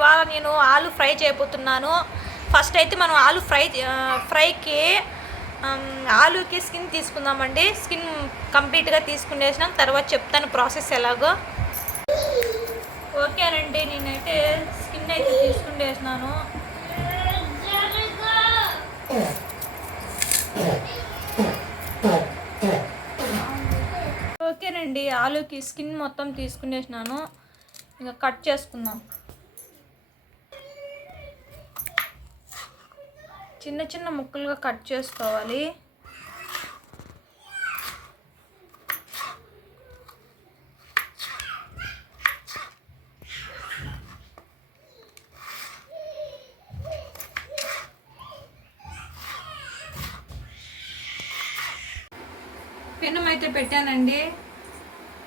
ఇవాళ నేను ఆలు ఫ్రై చేయబోతున్నాను. ఫస్ట్ అయితే మనం ఆలు ఫ్రైకి ఆలుకి స్కిన్ తీసుకుందామండి. స్కిన్ కంప్లీట్గా తీసుకునేసినాం, తర్వాత చెప్తాను ప్రాసెస్ ఎలాగో. ఓకేనండి, నేనైతే స్కిన్ అయితే తీసుకునేసినాను. ఓకేనండి, ఆలుకి స్కిన్ మొత్తం తీసుకునేసినాను. ఇంకా కట్ చేసుకుందాం. చిన్న చిన్న ముక్కలుగా కట్ చేసుకోవాలి. పెనం అయితే పెట్టానండి,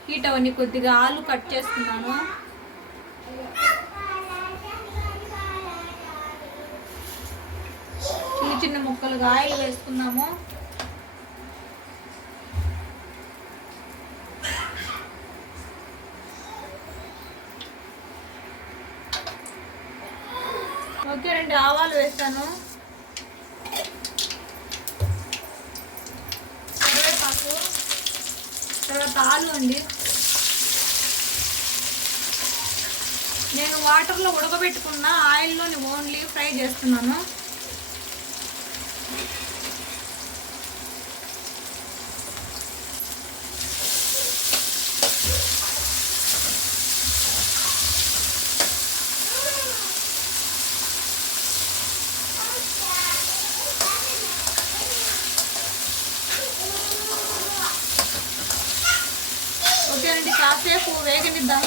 హీట్ అవన్నీ. కొద్దిగా ఆలు కట్ చేసుకున్నాను. చిన్న చిన్న ముక్కలుగా ఆయిల్ వేసుకున్నాము. ఓకే అండి, ఆవాలు వేస్తాను. కరివేపాకు, తర్వాత ఆలు అండి. నేను వాటర్లో ఉడకబెట్టుకున్న ఆయిల్లోని ఓన్లీ ఫ్రై చేస్తున్నాను. ఓకే అండి, కాసేపు వేగనిద్దాం.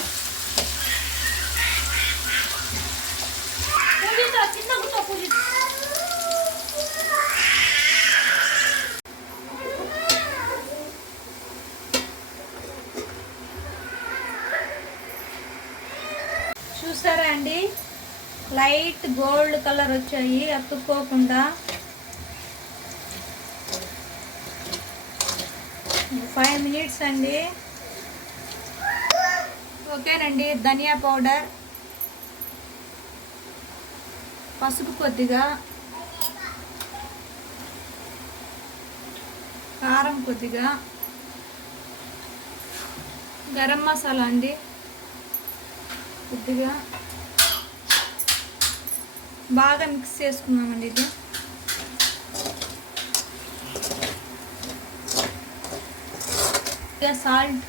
చూసారా అండి, లైట్ గోల్డ్ కలర్ వచ్చాయి అతుక్కోకుండా. 5 minutes అండి. ఓకేనండి, ధనియా పౌడర్, పసుపు కొద్దిగా, కారం కొద్దిగా, గరం మసాలా అండి కొద్దిగా. బాగా మిక్స్ చేసుకున్నామండి. ఇది సాల్ట్,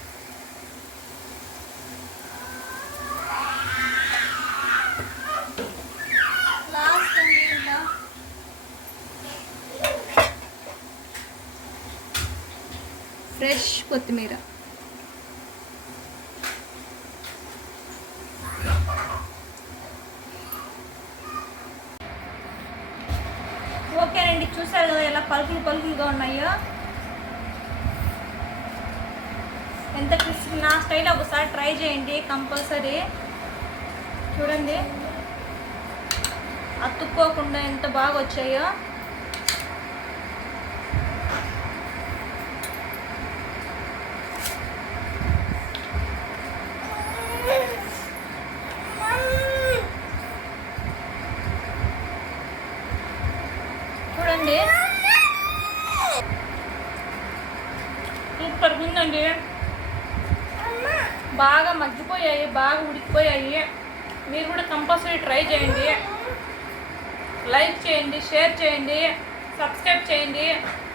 లాస్ట్ అండి ఇలా ఫ్రెష్ కొత్తిమీర. ఓకేనండి, చూసారు కదా ఎలా పలుకులుగా ఉన్నాయో, ఎంత క్రిస్పీ. నా స్టైల్ ఒకసారి ట్రై చేయండి కంపల్సరీ. చూడండి, అతుక్కోకుండా ఎంత బాగా వచ్చాయో. చూడండి, సూపర్ ఉందండి. బాగా మగ్గిపోయాయి, బాగా ఉడికిపోయాయి. మీరు కూడా కంపల్సరీ ట్రై చేయండి. లైక్ చేయండి, షేర్ చేయండి, సబ్స్క్రైబ్ చేయండి.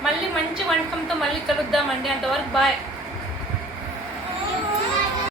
మళ్ళీ మంచి వంటకంతో మళ్ళీ కలుద్దామండి. అంతవరకు బాయ్.